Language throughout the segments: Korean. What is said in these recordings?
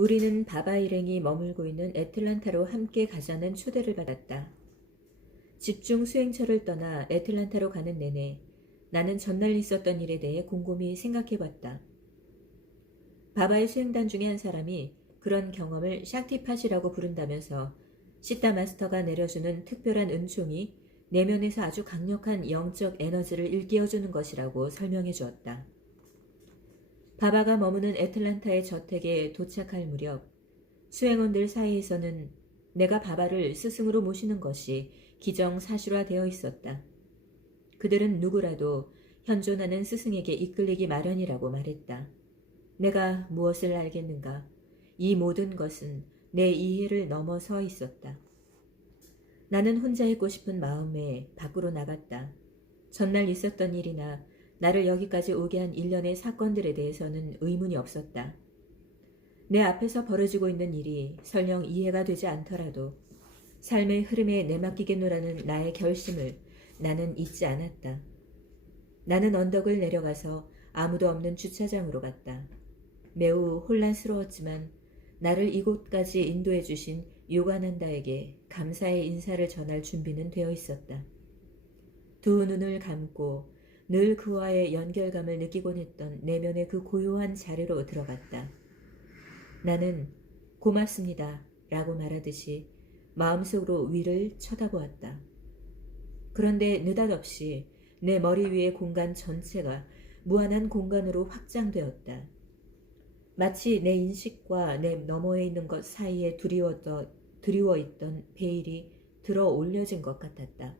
우리는 바바 일행이 머물고 있는 애틀란타로 함께 가자는 초대를 받았다. 집중 수행처를 떠나 애틀란타로 가는 내내 나는 전날 있었던 일에 대해 곰곰이 생각해봤다. 바바의 수행단 중에 한 사람이 그런 경험을 샥티팟이라고 부른다면서 시타 마스터가 내려주는 특별한 은총이 내면에서 아주 강력한 영적 에너지를 일깨워주는 것이라고 설명해 주었다. 바바가 머무는 애틀란타의 저택에 도착할 무렵 수행원들 사이에서는 내가 바바를 스승으로 모시는 것이 기정사실화되어 있었다. 그들은 누구라도 현존하는 스승에게 이끌리기 마련이라고 말했다. 내가 무엇을 알겠는가? 이 모든 것은 내 이해를 넘어서 있었다. 나는 혼자 있고 싶은 마음에 밖으로 나갔다. 전날 있었던 일이나 나를 여기까지 오게 한 일련의 사건들에 대해서는 의문이 없었다. 내 앞에서 벌어지고 있는 일이 설령 이해가 되지 않더라도 삶의 흐름에 내맡기겠노라는 나의 결심을 나는 잊지 않았다. 나는 언덕을 내려가서 아무도 없는 주차장으로 갔다. 매우 혼란스러웠지만 나를 이곳까지 인도해 주신 요가난다에게 감사의 인사를 전할 준비는 되어 있었다. 두 눈을 감고 늘 그와의 연결감을 느끼곤 했던 내면의 그 고요한 자리로 들어갔다. 나는 고맙습니다 라고 말하듯이 마음속으로 위를 쳐다보았다. 그런데 느닷없이 내 머리 위의 공간 전체가 무한한 공간으로 확장되었다. 마치 내 인식과 내 너머에 있는 것 사이에 드리워 있던 베일이 들어 올려진 것 같았다.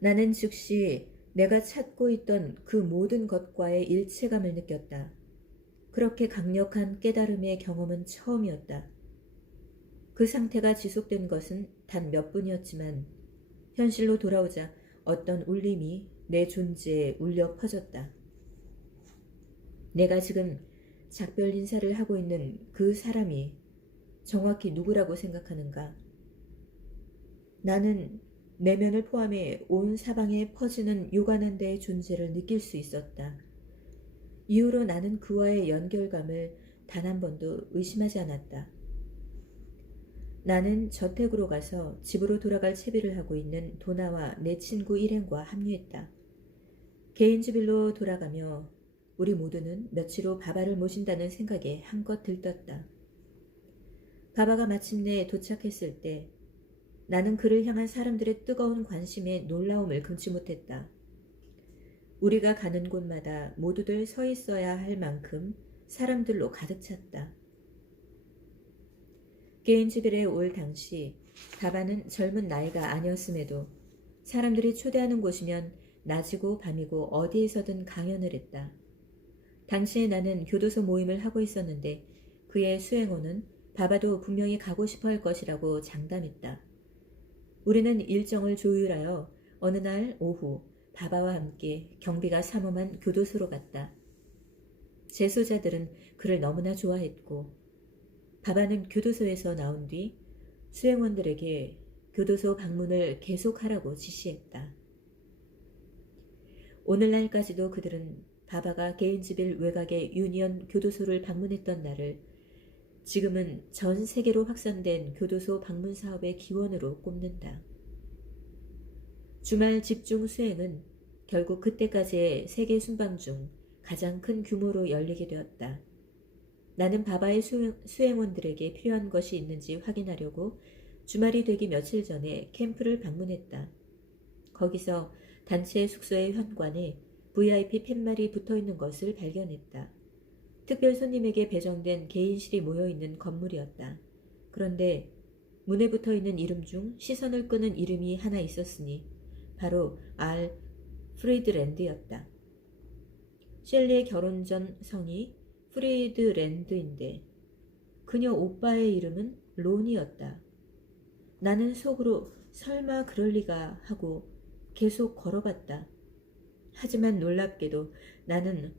나는 즉시 내가 찾고 있던 그 모든 것과의 일체감을 느꼈다. 그렇게 강력한 깨달음의 경험은 처음이었다. 그 상태가 지속된 것은 단 몇 분이었지만 현실로 돌아오자 어떤 울림이 내 존재에 울려 퍼졌다. 내가 지금 작별 인사를 하고 있는 그 사람이 정확히 누구라고 생각하는가? 나는 내면을 포함해 온 사방에 퍼지는 요가난다의 존재를 느낄 수 있었다. 이후로 나는 그와의 연결감을 단 한 번도 의심하지 않았다. 나는 저택으로 가서 집으로 돌아갈 채비를 하고 있는 도나와 내 친구 일행과 합류했다. 개인집일로 돌아가며 우리 모두는 며칠 후 바바를 모신다는 생각에 한껏 들떴다. 바바가 마침내 도착했을 때 나는 그를 향한 사람들의 뜨거운 관심에 놀라움을 금치 못했다. 우리가 가는 곳마다 모두들 서 있어야 할 만큼 사람들로 가득 찼다. 개인집일에 올 당시 바바는 젊은 나이가 아니었음에도 사람들이 초대하는 곳이면 낮이고 밤이고 어디에서든 강연을 했다. 당시에 나는 교도소 모임을 하고 있었는데 그의 수행원은 바바도 분명히 가고 싶어 할 것이라고 장담했다. 우리는 일정을 조율하여 어느 날 오후 바바와 함께 경비가 삼엄한 교도소로 갔다. 재소자들은 그를 너무나 좋아했고 바바는 교도소에서 나온 뒤 수행원들에게 교도소 방문을 계속하라고 지시했다. 오늘날까지도 그들은 바바가 개인집일 외곽의 유니언 교도소를 방문했던 날을 지금은 전 세계로 확산된 교도소 방문 사업의 기원으로 꼽는다. 주말 집중 수행은 결국 그때까지의 세계 순방 중 가장 큰 규모로 열리게 되었다. 나는 바바의 수행원들에게 필요한 것이 있는지 확인하려고 주말이 되기 며칠 전에 캠프를 방문했다. 거기서 단체 숙소의 현관에 VIP 팻말이 붙어있는 것을 발견했다. 특별 손님에게 배정된 개인실이 모여있는 건물이었다. 그런데 문에 붙어있는 이름 중 시선을 끄는 이름이 하나 있었으니 바로 알 프리드랜드였다. 셸리의 결혼 전 성이 프리드랜드인데 그녀 오빠의 이름은 론이었다. 나는 속으로 설마 그럴 리가 하고 계속 걸어갔다. 하지만 놀랍게도 나는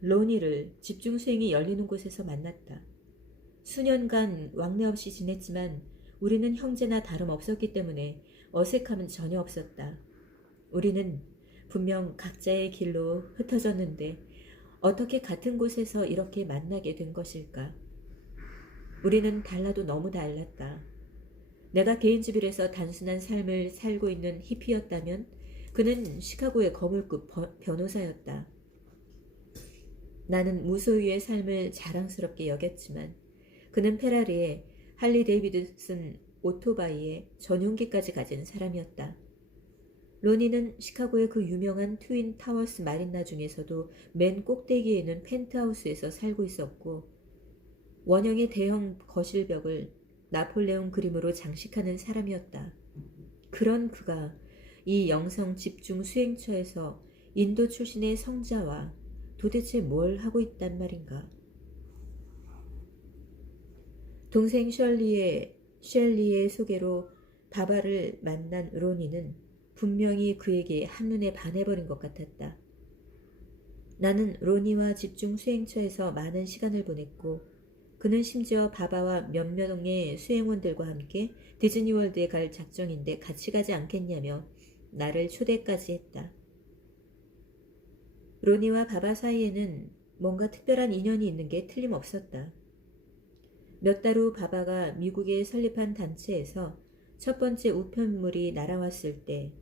로니를 집중 수행이 열리는 곳에서 만났다. 수년간 왕래 없이 지냈지만 우리는 형제나 다름없었기 때문에 어색함은 전혀 없었다. 우리는 분명 각자의 길로 흩어졌는데 어떻게 같은 곳에서 이렇게 만나게 된 것일까? 우리는 달라도 너무 달랐다. 내가 개인집일에서 단순한 삶을 살고 있는 히피였다면 그는 시카고의 거물급 변호사였다. 나는 무소유의 삶을 자랑스럽게 여겼지만 그는 페라리에 할리 데이비드슨 오토바이에 전용기까지 가진 사람이었다. 로니는 시카고의 그 유명한 트윈 타워스 마린나 중에서도 맨 꼭대기에 있는 펜트하우스에서 살고 있었고 원형의 대형 거실벽을 나폴레옹 그림으로 장식하는 사람이었다. 그런 그가 이 영성 집중 수행처에서 인도 출신의 성자와 도대체 뭘 하고 있단 말인가? 동생 셜리의 소개로 바바를 만난 로니는 분명히 그에게 한눈에 반해버린 것 같았다. 나는 로니와 집중 수행처에서 많은 시간을 보냈고 그는 심지어 바바와 몇몇 명의 수행원들과 함께 디즈니월드에 갈 작정인데 같이 가지 않겠냐며 나를 초대까지 했다. 로니와 바바 사이에는 뭔가 특별한 인연이 있는 게 틀림없었다. 몇 달 후 바바가 미국에 설립한 단체에서 첫 번째 우편물이 날아왔을 때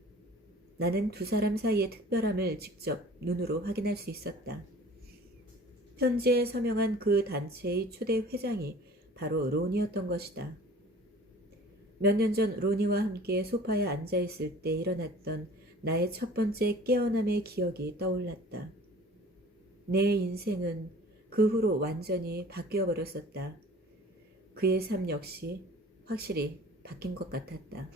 나는 두 사람 사이의 특별함을 직접 눈으로 확인할 수 있었다. 편지에 서명한 그 단체의 초대 회장이 바로 로니였던 것이다. 몇 년 전 로니와 함께 소파에 앉아있을 때 일어났던 나의 첫 번째 깨어남의 기억이 떠올랐다. 내 인생은 그 후로 완전히 바뀌어버렸었다. 그의 삶 역시 확실히 바뀐 것 같았다.